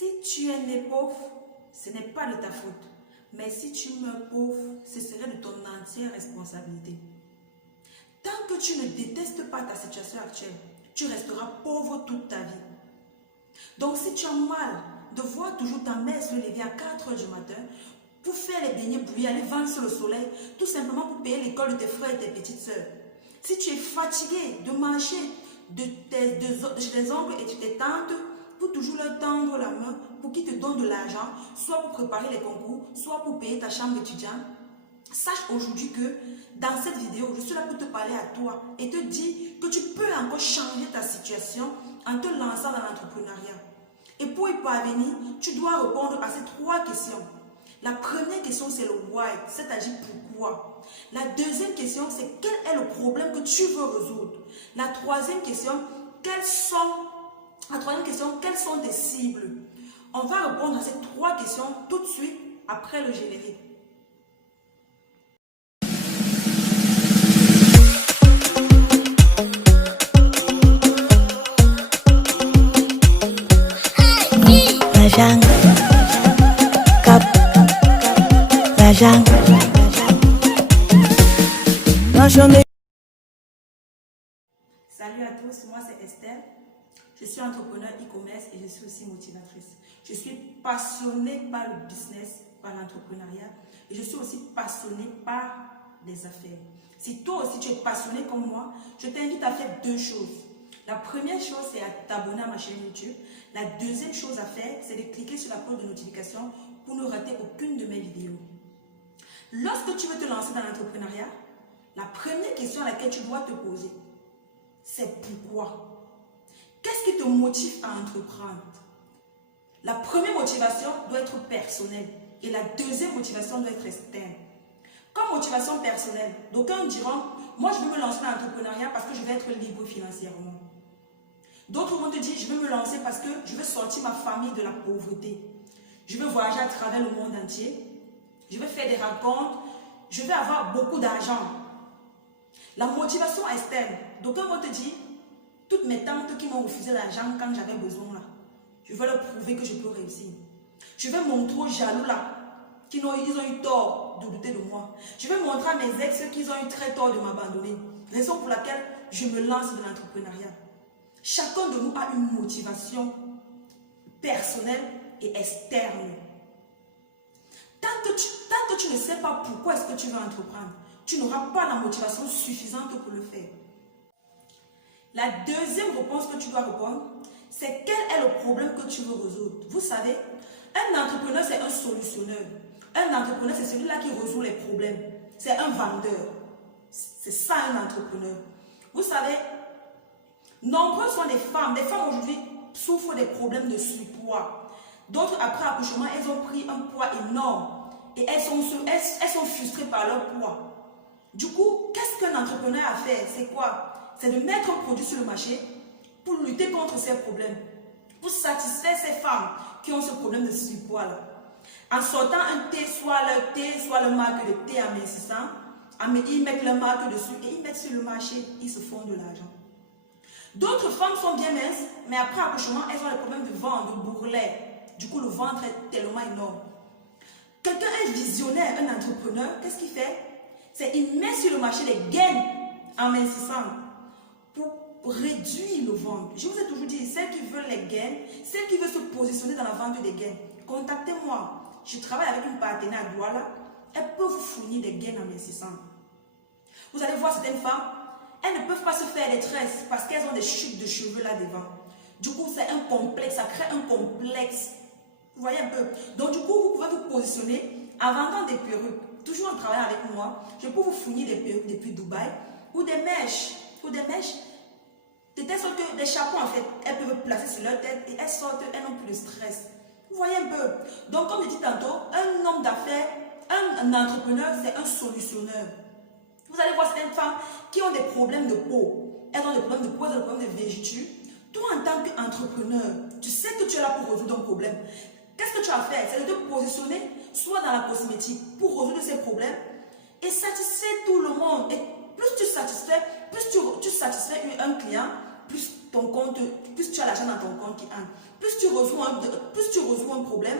Si tu es né pauvre, ce n'est pas de ta faute. Mais si tu meurs pauvre, ce serait de ton entière responsabilité. Tant que tu ne détestes pas ta situation actuelle, tu resteras pauvre toute ta vie. Donc si tu as mal de voir toujours ta mère se lever à 4 h du matin pour faire les beignets bouillis, aller vendre sur le soleil, tout simplement pour payer l'école de tes frères et tes petites sœurs. Si tu es fatigué de marcher de chez tes oncles et de tes tantes pour toujours leur tendre la main pour qu'ils te donnent de l'argent, soit pour préparer les concours, soit pour payer ta chambre étudiante, sache aujourd'hui que dans cette vidéo, je suis là pour te parler à toi et te dire que tu peux encore changer ta situation en te lançant dans l'entrepreneuriat. Et pour y parvenir, tu dois répondre à ces 3 questions. La première question, c'est le why, c'est-à-dire pourquoi. La deuxième question, c'est quel est le problème que tu veux résoudre. La troisième question, quelles sont tes cibles? On va répondre à ces 3 questions tout de suite après le générique. Salut à tous, moi c'est Estelle. Je suis entrepreneur e-commerce et je suis aussi motivatrice. Je suis passionnée par le business, par l'entrepreneuriat et je suis aussi passionnée par les affaires. Si toi aussi tu es passionné comme moi, je t'invite à faire 2 choses. La première chose, c'est à t'abonner à ma chaîne YouTube. La deuxième chose à faire, c'est de cliquer sur la cloche de notification pour ne rater aucune de mes vidéos. Lorsque tu veux te lancer dans l'entrepreneuriat, la première question à laquelle tu dois te poser, c'est pourquoi? Qu'est-ce qui te motive à entreprendre? La première motivation doit être personnelle et la deuxième motivation doit être externe. Comme motivation personnelle, d'aucuns diront, moi je veux me lancer dans l'entrepreneuriat parce que je veux être libre financièrement. D'autres vont te dire, je veux me lancer parce que je veux sortir ma famille de la pauvreté. Je veux voyager à travers le monde entier. Je veux faire des rencontres. Je veux avoir beaucoup d'argent. La motivation externe, d'aucuns vont te dire, toutes mes tantes qui m'ont refusé l'argent quand j'avais besoin là, je veux leur prouver que je peux réussir. Je vais montrer aux jaloux là, ils ont eu tort de douter de moi. Je vais montrer à mes ex qu'ils ont eu très tort de m'abandonner. Raison pour laquelle je me lance dans l'entrepreneuriat. Chacun de nous a une motivation personnelle et externe. Tant que tu ne sais pas pourquoi est-ce que tu veux entreprendre, tu n'auras pas la motivation suffisante pour le faire. La deuxième réponse que tu dois répondre, c'est quel est le problème que tu veux résoudre. Vous savez, un entrepreneur, c'est un solutionneur. Un entrepreneur, c'est celui-là qui résout les problèmes. C'est un vendeur. C'est ça un entrepreneur. Vous savez, nombreuses sont les femmes. Les femmes aujourd'hui souffrent des problèmes de surpoids. D'autres, après accouchement, elles ont pris un poids énorme. Et elles sont frustrées par leur poids. Du coup, qu'est-ce qu'un entrepreneur a fait? C'est quoi? C'est de mettre un produit sur le marché pour lutter contre ces problèmes. Pour satisfaire ces femmes qui ont ce problème de surpoids là. En sortant un thé, soit leur marque de thé amincissant, ils mettent leur marque dessus et ils mettent sur le marché, ils se font de l'argent. D'autres femmes sont bien minces, mais après accouchement, elles ont le problème de ventre, de bourrelet. Du coup, le ventre est tellement énorme. Quelqu'un est visionnaire, un entrepreneur, qu'est-ce qu'il fait? C'est qu'il met sur le marché les gaines amincissantes pour réduire le ventre. Je vous ai toujours dit, celles qui veulent les gaines, celles qui veulent se positionner dans la vente des gaines, contactez-moi. Je travaille avec une partenaire à Douala. Elle peut vous fournir des gaines amincissantes. Vous allez voir certaines femmes, elles ne peuvent pas se faire des tresses parce qu'elles ont des chutes de cheveux là devant. Du coup, c'est un complexe, ça crée un complexe. Vous voyez un peu? Donc, du coup, vous pouvez vous positionner en vendant des perruques. Toujours en travaillant avec moi, je peux vous fournir des perruques depuis Dubaï ou des mèches. De telle sorte que des chapeaux, en fait, elles peuvent placer sur leur tête et elles sortent, elles n'ont plus de stress. Vous voyez un peu? Donc, comme je dis tantôt, un homme d'affaires, un entrepreneur, c'est un solutionneur. Vous allez voir certaines femmes qui ont des problèmes de peau. Elles ont des problèmes de peau, elles ont des problèmes de végéture. Toi, en tant qu'entrepreneur, tu sais que tu es là pour résoudre un problème. Qu'est-ce que tu as fait? C'est de te positionner soit dans la cosmétique pour résoudre ces problèmes et satisfaire tout le monde. Et plus tu satisfais un client, plus ton compte, plus tu as l'argent dans ton compte qui entre. Plus tu résous un problème,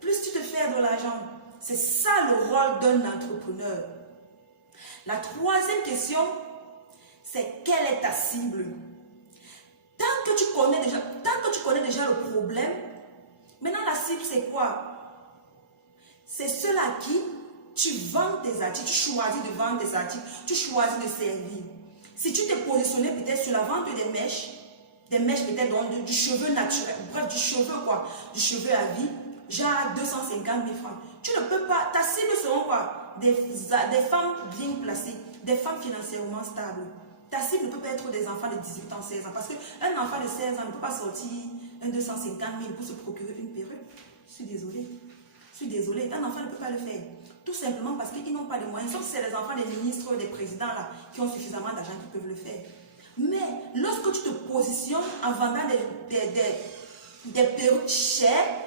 plus tu te fais de l'argent. C'est ça le rôle d'un entrepreneur. La troisième question, c'est quelle est ta cible? Tant que tu connais déjà le problème, maintenant la cible c'est quoi? C'est ceux à qui tu vends tes articles, tu choisis de vendre tes articles, tu choisis de servir. Si tu t'es positionné peut-être sur la vente des mèches peut-être du cheveu naturel, bref du cheveu quoi, du cheveu à vie, genre 250 000 francs. Tu ne peux pas, ta cible seront quoi? Des femmes bien placées, des femmes financièrement stables. Ta cible ne peut pas être des enfants de 18 ans, 16 ans. Parce qu'un enfant de 16 ans ne peut pas sortir un 250 000 pour se procurer une perruque. Je suis désolée. Un enfant ne peut pas le faire. Tout simplement parce qu'ils n'ont pas de moyens. Sauf si c'est les enfants des ministres, des présidents là, qui ont suffisamment d'argent qui peuvent le faire. Mais lorsque tu te positionnes en vendant des perruques chères,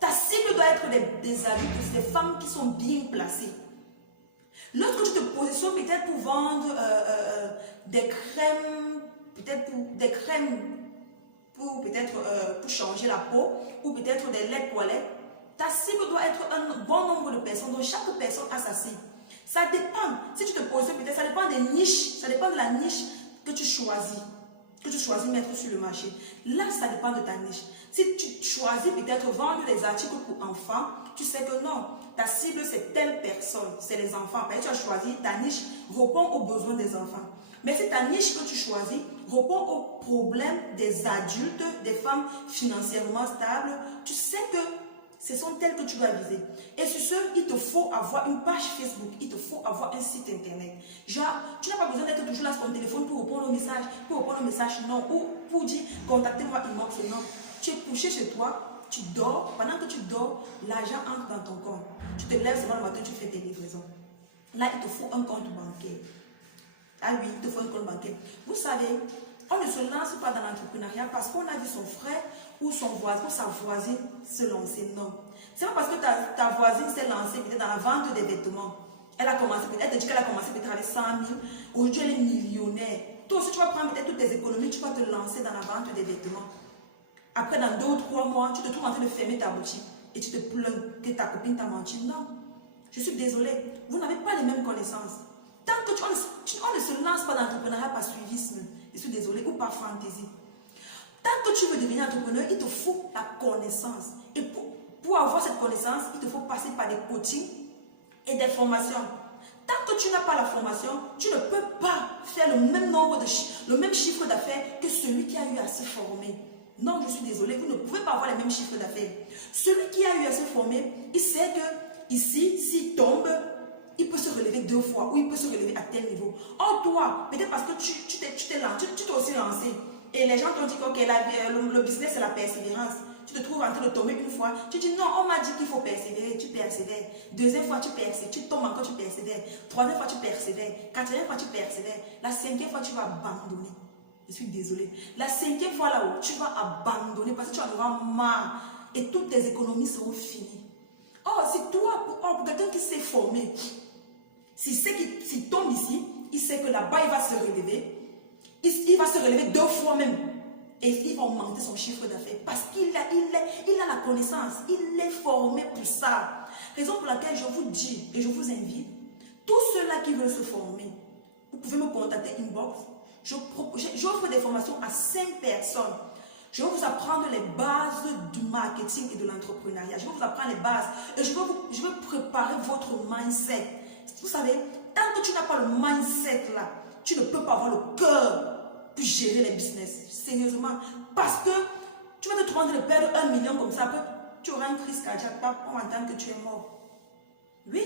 ta cible doit être des adultes, des femmes qui sont bien placées. Lorsque tu te positionnes peut-être pour vendre des crèmes, pour changer la peau, ou peut-être des laits de toilette, ta cible doit être un bon nombre de personnes. Donc chaque personne a sa cible. Ça dépend. Si tu te positionnes peut-être, ça dépend des niches, ça dépend de la niche que tu choisis de mettre sur le marché. Là, ça dépend de ta niche. Si tu choisis peut-être vendre des articles pour enfants, tu sais que non, ta cible c'est telle personne, c'est les enfants. Tu as choisi ta niche, répond aux besoins des enfants. Mais si ta niche que tu choisis répond aux problèmes des adultes, des femmes financièrement stables, tu sais que ce sont telles que tu dois viser. Et sur ce, il te faut avoir une page Facebook, il te faut avoir un site internet. Genre, tu n'as pas besoin d'être toujours là sur ton téléphone pour répondre aux messages, non, ou pour dire contactez-moi inbox, non. Tu es couché chez toi, tu dors, pendant que tu dors, l'argent entre dans ton compte. Tu te lèves souvent le matin, tu fais tes livraisons. Là, il te faut un compte bancaire. Ah oui, il te faut un compte bancaire. Vous savez, on ne se lance pas dans l'entrepreneuriat parce qu'on a vu son frère ou son voisin ou sa voisine se lancer. Non. C'est pas parce que ta voisine s'est lancée peut-être dans la vente des vêtements. Elle te dit qu'elle a commencé peut-être avec 100 000. Aujourd'hui, elle est millionnaire. Toi aussi, tu vas prendre peut-être toutes tes économies, tu vas te lancer dans la vente des vêtements. Après, dans 2 ou 3 mois, tu te trouves en train de fermer ta boutique et tu te plains que ta copine t'a menti. Non. Je suis désolée. Vous n'avez pas les mêmes connaissances. Tant que on ne se lance pas dans l'entrepreneuriat par suivisme, je suis désolée, ou par fantaisie. Tant que tu veux devenir entrepreneur, il te faut la connaissance. Et pour avoir cette connaissance, il te faut passer par des coachings et des formations. Tant que tu n'as pas la formation, tu ne peux pas faire le même chiffre d'affaires que celui qui a eu à se former. Non, je suis désolée, vous ne pouvez pas avoir les mêmes chiffres d'affaires. Celui qui a eu à se former, il sait que ici, s'il tombe, il peut se relever 2 fois ou il peut se relever à tel niveau. Or toi, peut-être parce que tu t'es aussi lancé et les gens t'ont dit que le business c'est la persévérance. Tu te trouves en train de tomber une fois, tu dis non, on m'a dit qu'il faut persévérer, tu persévères. 2e fois tu persévères, tu tombes encore, tu persévères. 3e fois tu persévères, 4e fois tu persévères. La 5e fois tu vas abandonner. Je suis désolée. La 5e fois là-haut, tu vas abandonner parce que tu en auras marre et toutes tes économies seront finies. Or, si toi, pour quelqu'un qui s'est formé, s'il tombe ici, il sait que là-bas, il va se relever. Il va se relever 2 fois même. Et il va augmenter son chiffre d'affaires. Parce qu'il a la connaissance. Il est formé pour ça. Raison pour laquelle je vous dis et je vous invite, tous ceux-là qui veulent se former, vous pouvez me contacter inbox. J'offre des formations à 5 personnes. Je vais vous apprendre les bases du marketing et de l'entrepreneuriat. Je vais vous apprendre les bases. Et je vais préparer votre mindset. Vous savez, tant que tu n'as pas le mindset là, tu ne peux pas avoir le cœur pour gérer les business. Sérieusement. Parce que tu vas te trouver en train de perdre 1 million comme ça. Après, tu auras une crise cardiaque. On va entendre que tu es mort. Oui.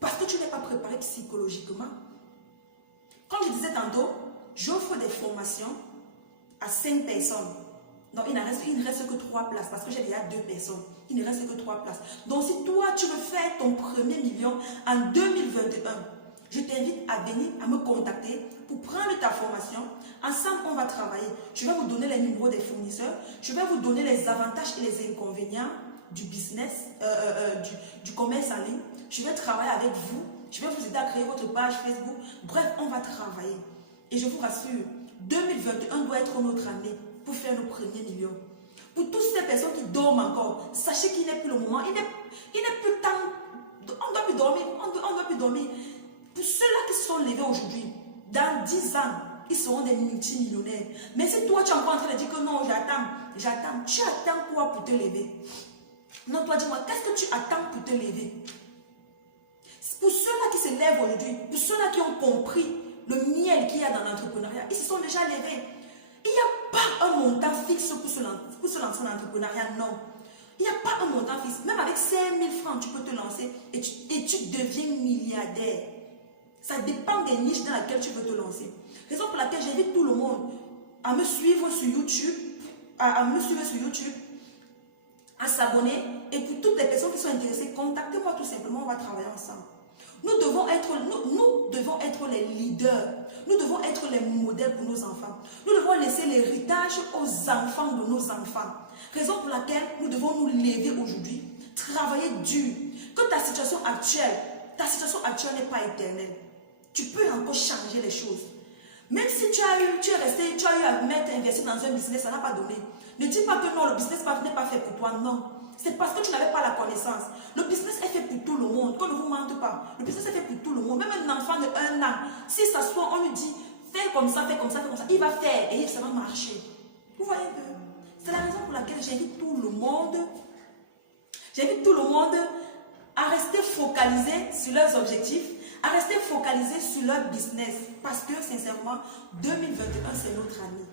Parce que tu n'es pas préparé psychologiquement. Comme je disais tantôt, j'offre des formations à 5 personnes. Non, il ne reste que 3 places parce que j'ai déjà 2 personnes. Il ne reste que 3 places. Donc, si toi, tu veux faire ton premier million en 2021, je t'invite à venir, à me contacter pour prendre ta formation. Ensemble, on va travailler. Je vais vous donner les numéros des fournisseurs. Je vais vous donner les avantages et les inconvénients du business, du commerce en ligne. Je vais travailler avec vous. Je vais vous aider à créer votre page Facebook. Bref, on va travailler. Et je vous rassure, 2021 doit être notre année pour faire nos premiers millions. Pour toutes ces personnes qui dorment encore, sachez qu'il n'est plus le moment. Il n'est plus temps. On ne doit plus dormir. On doit plus dormir. Pour ceux-là qui se sont levés aujourd'hui, dans 10 ans, ils seront des multimillionnaires. Mais si toi, tu es encore en train de dire que non, j'attends. Tu attends quoi pour te lever? Non, toi, dis-moi, qu'est-ce que tu attends pour te lever? Pour ceux-là qui se lèvent aujourd'hui, pour ceux-là qui ont compris le miel qu'il y a dans l'entrepreneuriat, ils se sont déjà levés. Il n'y a pas un montant fixe pour se lancer en entrepreneuriat, non. Il n'y a pas un montant fixe. Même avec 5 000 francs, tu peux te lancer et tu deviens milliardaire. Ça dépend des niches dans lesquelles tu veux te lancer. Raison pour laquelle j'invite tout le monde à me suivre sur YouTube, à s'abonner. Et pour toutes les personnes qui sont intéressées, contactez-moi tout simplement, on va travailler ensemble. Nous devons être les leaders. Nous devons être les modèles pour nos enfants. Nous devons laisser l'héritage aux enfants de nos enfants. Raison pour laquelle nous devons nous lever aujourd'hui, travailler dur. Que ta situation actuelle n'est pas éternelle. Tu peux encore changer les choses. Même si tu as eu à investir dans un business, ça n'a pas donné. Ne dis pas que non, le business n'est pas fait pour toi, non. C'est parce que tu n'avais pas la connaissance. Le business est fait pour tout le monde. Qu'on ne vous mente pas. Le business est fait pour tout le monde. Même un enfant de 1 an, si ça soit, on lui dit, fais comme ça, fais comme ça, fais comme ça. Il va faire et ça va marcher. Vous voyez que c'est la raison pour laquelle j'invite tout le monde à rester focalisé sur leurs objectifs, à rester focalisé sur leur business. Parce que sincèrement, 2021, c'est notre année.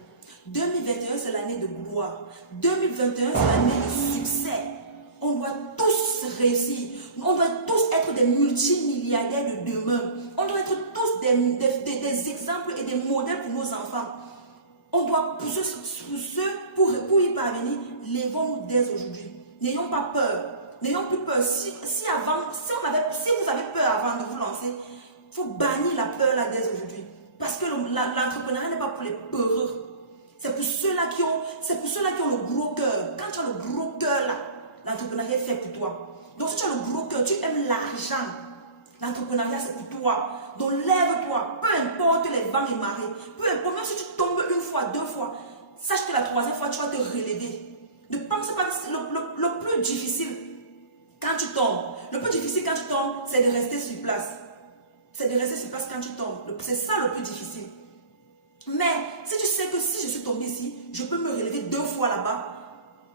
2021, c'est l'année de gloire. 2021, c'est l'année de succès. On doit tous réussir. On doit tous être des multimilliardaires de demain. On doit être tous des exemples et des modèles pour nos enfants. On doit, pour y parvenir, levons-nous dès aujourd'hui. N'ayons pas peur. N'ayons plus peur. Si vous avez peur avant de vous lancer, il faut bannir la peur là dès aujourd'hui. Parce que l'entrepreneuriat n'est pas pour les peureux. C'est pour ceux-là qui ont le gros cœur. Quand tu as le gros cœur là, l'entrepreneuriat est fait pour toi. Donc si tu as le gros cœur, tu aimes l'argent, l'entrepreneuriat c'est pour toi. Donc lève-toi, peu importe les vents et marées, peu importe, même si tu tombes 1 fois, 2 fois, sache que la 3e fois tu vas te relever. Ne pense pas que le plus difficile quand tu tombes. Le plus difficile quand tu tombes, c'est de rester sur place. C'est de rester sur place quand tu tombes. C'est ça le plus difficile. Mais si tu sais que si je suis tombée ici, je peux me relever 2 fois là-bas,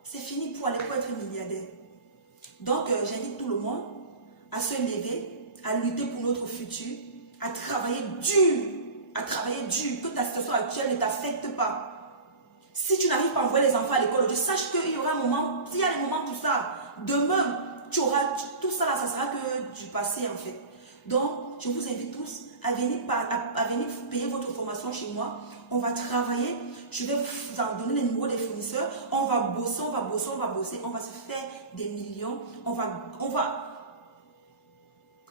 c'est fini pour être milliardaire. Donc, j'invite tout le monde à se lever, à lutter pour notre futur, à travailler dur, que ta situation actuelle ne t'affecte pas. Si tu n'arrives pas à envoyer les enfants à l'école, sache qu'il y aura un moment, il y a des moments pour ça. Demain, tout ça là, ça sera que du passé en fait. Donc, je vous invite tous à venir payer votre formation chez moi. On va travailler. Je vais vous en donner les numéros des fournisseurs. On va bosser. On va se faire des millions. On va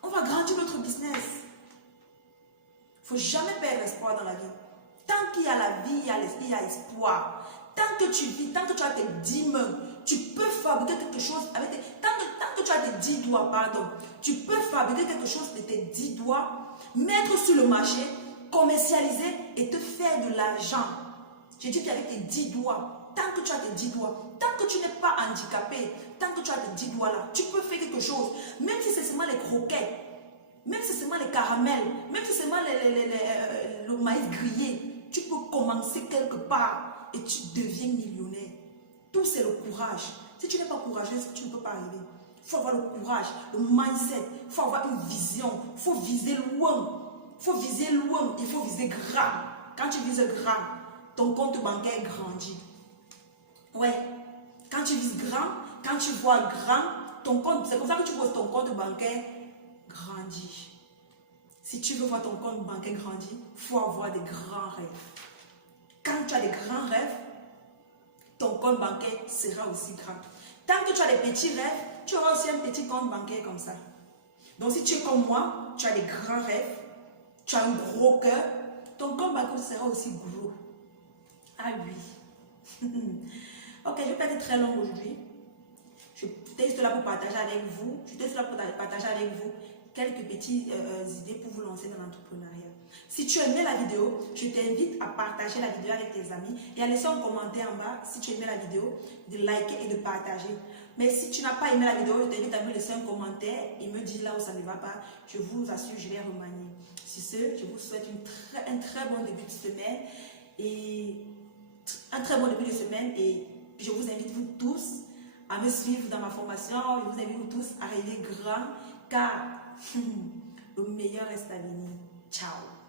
grandir notre business. Il ne faut jamais perdre espoir dans la vie. Tant qu'il y a la vie, il y a espoir. Tant que tu vis, tant que tu as tes 10 mains, tu peux fabriquer quelque chose avec tant que tu as tes 10 doigts, tu peux fabriquer quelque chose de tes 10 doigts, mettre sur le marché, commercialiser et te faire de l'argent. J'ai dit qu'avec tes 10 doigts, tant que tu as tes 10 doigts, tant que tu n'es pas handicapé, tant que tu as tes 10 doigts là, tu peux faire quelque chose. Même si c'est seulement les croquettes, même si c'est seulement les caramels, même si c'est seulement le maïs grillé, tu peux commencer quelque part et tu deviens millionnaire. Tout c'est le courage. Si tu n'es pas courageux, tu ne peux pas arriver. Il faut avoir le courage, le mindset, il faut avoir une vision, il faut viser loin. Il faut viser loin, il faut viser grand. Quand tu vises grand, ton compte bancaire grandit. Ouais, quand tu vises grand, quand tu vois grand, ton compte, c'est comme ça que tu vois ton compte bancaire grandit. Si tu veux voir ton compte bancaire grandir, il faut avoir des grands rêves. Quand tu as des grands rêves, ton compte bancaire sera aussi grand. Tant que tu as des petits rêves, tu auras aussi un petit compte bancaire comme ça. Donc si tu es comme moi, tu as des grands rêves, tu as un gros cœur, ton compte bancaire sera aussi gros. Ah oui. Ok, je ne vais pas être très longue aujourd'hui. Je suis juste là pour partager avec vous. quelques petites idées pour vous lancer dans l'entrepreneuriat. Si tu aimais la vidéo, je t'invite à partager la vidéo avec tes amis et à laisser un commentaire en bas si tu aimais la vidéo, de liker et de partager. Mais si tu n'as pas aimé la vidéo, je t'invite à me laisser un commentaire et me dire là où ça ne va pas. Je vous assure, je vais remanier. Sur ce, je vous souhaite un très bon début de semaine et je vous invite vous tous à me suivre dans ma formation. Je vous invite vous tous à rêver grand car le meilleur reste à venir. Ciao.